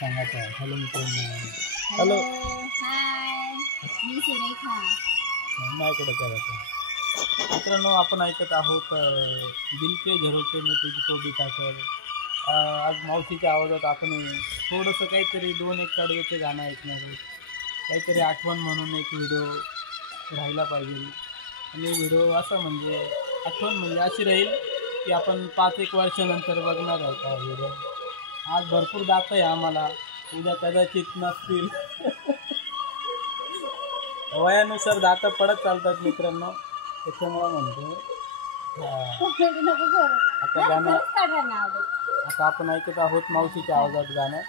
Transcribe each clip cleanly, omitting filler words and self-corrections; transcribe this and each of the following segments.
सांगायचं. हॅलो मित्रांनो. Hello hello. Hi, मी सुरेखा. माझ्याकडे करायचं. मित्रांनो, आपण ऐकत आहोत दिल के झरोखे में तुझको बिठाकर. आज मावशीच्या आवाजात आपण थोडंसं काहीतरी 2-1 कडवेचं गाणं ऐकणार आहोत. काहीतरी आठवण म्हणून एक व्हिडिओ राहिला पाहिजे. आणि व्हिडिओ असा म्हणजे आठवण म्हणजे अशी राहील की आपण 5-1 वर्षानंतर बघणार आहोत हा व्हिडिओ. आज भरपूर दात आहे आम्हाला, उद्या कदाचित नसतील. वयानुसार दात पडत चालतात मित्रांनो, त्याच्यामुळं म्हणतो. आता गाणं आता आपण ऐकत आहोत मावशीच्या आवाजात गाणं.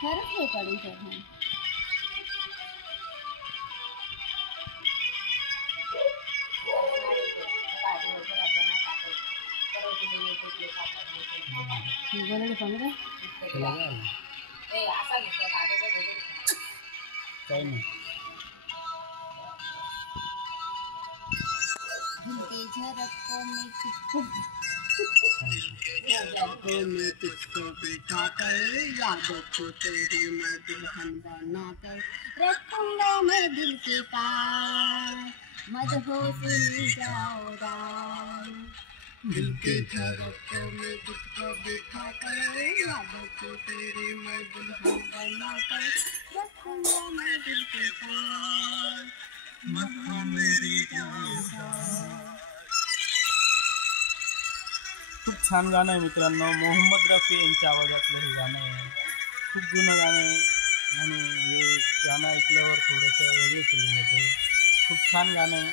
खरंच हे काढून ठेव. काही नाही. तुझको बिठा कर यादों को तेरी मैं दुल्हन बना कर रखूंगा मैं दिल के पास, मदहोश मिल जाओ दिल के झरोखे में तुझको बिठा कर यादों को तेरी मैं दुल्हन बना कर रखूंगा मैं दिल के पास, मदहोश मेरी जाओ. खूप छान गाणं आहे मित्रांनो. मोहम्मद रफी यांच्या आवाजातलं हे गाणं आहे. खूप जुनं गाणं आहे आणि हे गाणं ऐकल्यावर थोडंसं वेगळं फीलिंग होतं. खूप छान गाणं आहे.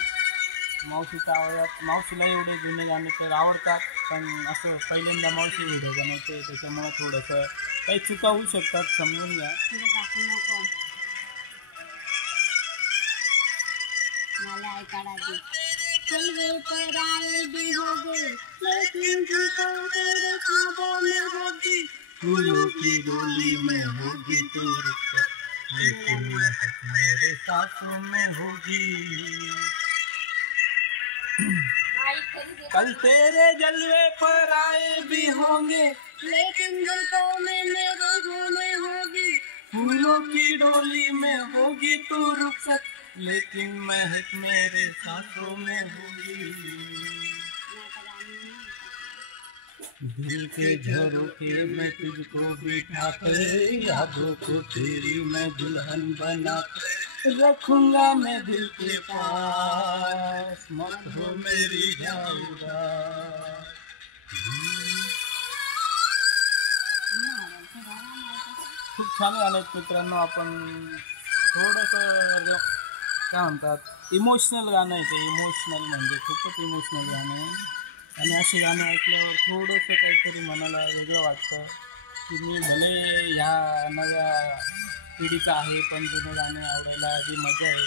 मावशीच्या आवाजात. मावशीला एवढे जुने गाणे तर आवडतात, पण असं पहिल्यांदा मावशी व्हिडिओ बनवते, त्याच्यामुळं थोडंसं काही चुका होऊ शकतात, समजून घ्या. मला ऐकायला दे. चलवे पर आए भी होगे लेकिन तुमको तेरे ख्वाबों में होगी, फूलों की डोली में होगी तू, लेकिन महक मेरे सांसों में होगी. कल तेरे जलवे पर आए भी होंगे लेकिन जुल्फों में मेरे होने होगी, फूलों की डोली में होगी तू रुखसत, लेकिन महक मेरे सांसों में होगी. दिल के झरोखे में तुझको बिठा कर यादों को तेरी मैं दुल्हन बना कर रखूंगा मैं दिल के पास, मत हो मेरी जाऊंगा. खूप छान गाणे आहेत मित्रांनो. आपण थोडंसं काय म्हणतात इमोशनल गाणं आहे ते. इमोशनल म्हणजे खूपच इमोशनल गाणं आहे. आणि अशी गाणं ऐकल्यावर थोडंसं काहीतरी मनाला वेगळं वाटतं की मी भले ह्या नव्या पिढीचा आहे, पण जुने गाणे आवडायला जी मजा आहे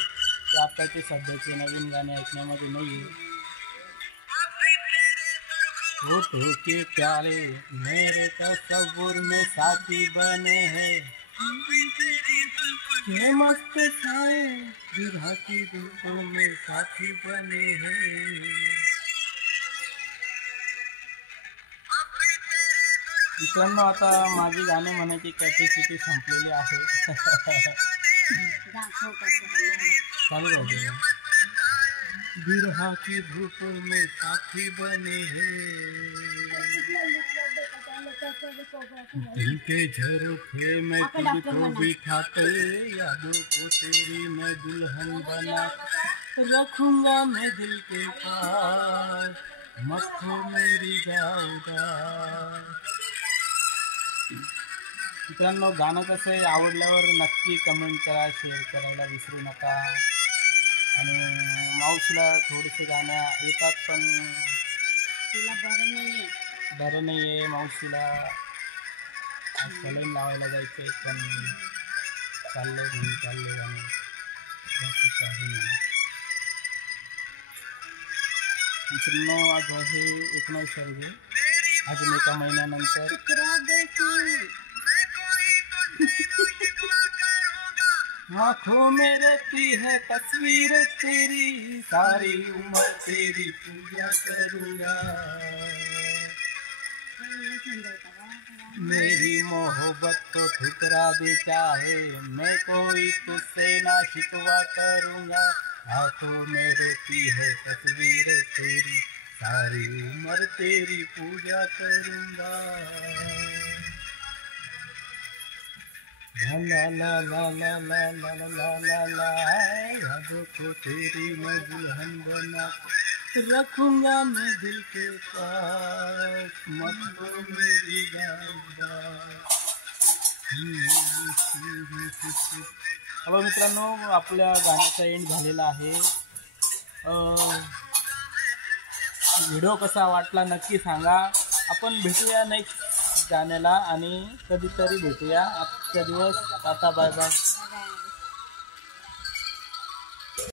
ती आत्ताचे सध्याचे नवीन गाणे ऐकण्यामध्ये नाही आहे. होठों के प्यारे मेरे तस्वुर में साथी बने हैं, ये मस्त साए विरह की धूपों में साथी बने हैं. मित्रांनो, आता माझी गाणे म्हणायची कॅपॅसिटी संपलेली आहे. चालू राहू दे. विरह की धूप में साथी बने हैं, दिल के झरोखे में तुझको बिठा कर यादों को तेरी मैं दुल्हन बना रखूंगा मैं दिल के पास, मत हो मेरी जाऊंगा. मित्रांनो, गाणं कसं आहे आवडल्यावर नक्की कमेंट करा, शेअर करायला विसरू नका. आणि मावशीला थोडीशी गाणं येतात, पण तिला बरं नाही आहे मावशीला. सलाईन लावायला जायचं आहे, पण चाललंय आणि बाकी काही नाही. मित्रांनो, आज आहे 19 तारीख. अजून एका महिन्यानंतर आँखों में रहती है तस्वीर तेरी, सारी उम्र तेरी पूजा करूँगा. मेरी मोहब्बत को ठुकरा दे चाहे मैं कोई तुझसे ना शिकवा करूँगा आंखों में रहती है तस्वीर तेरी सारी उम्र तेरी पूजा करूँगा ला ला ला ला ला ला ला ला ला यादों को तेरी मैं दुल्हन बना रखूंगा मैं दिल के पास मत हो मेरी हॅलो मित्रांनो आपल्या गाण्याचा एंड झालेला आहे व्हिडिओ कसा वाटला नक्की सांगा आपण भेटूया नेक्स्ट गाण्याला आणि कधीतरी भेटूया आजचा दिवस टाटा बाय बाय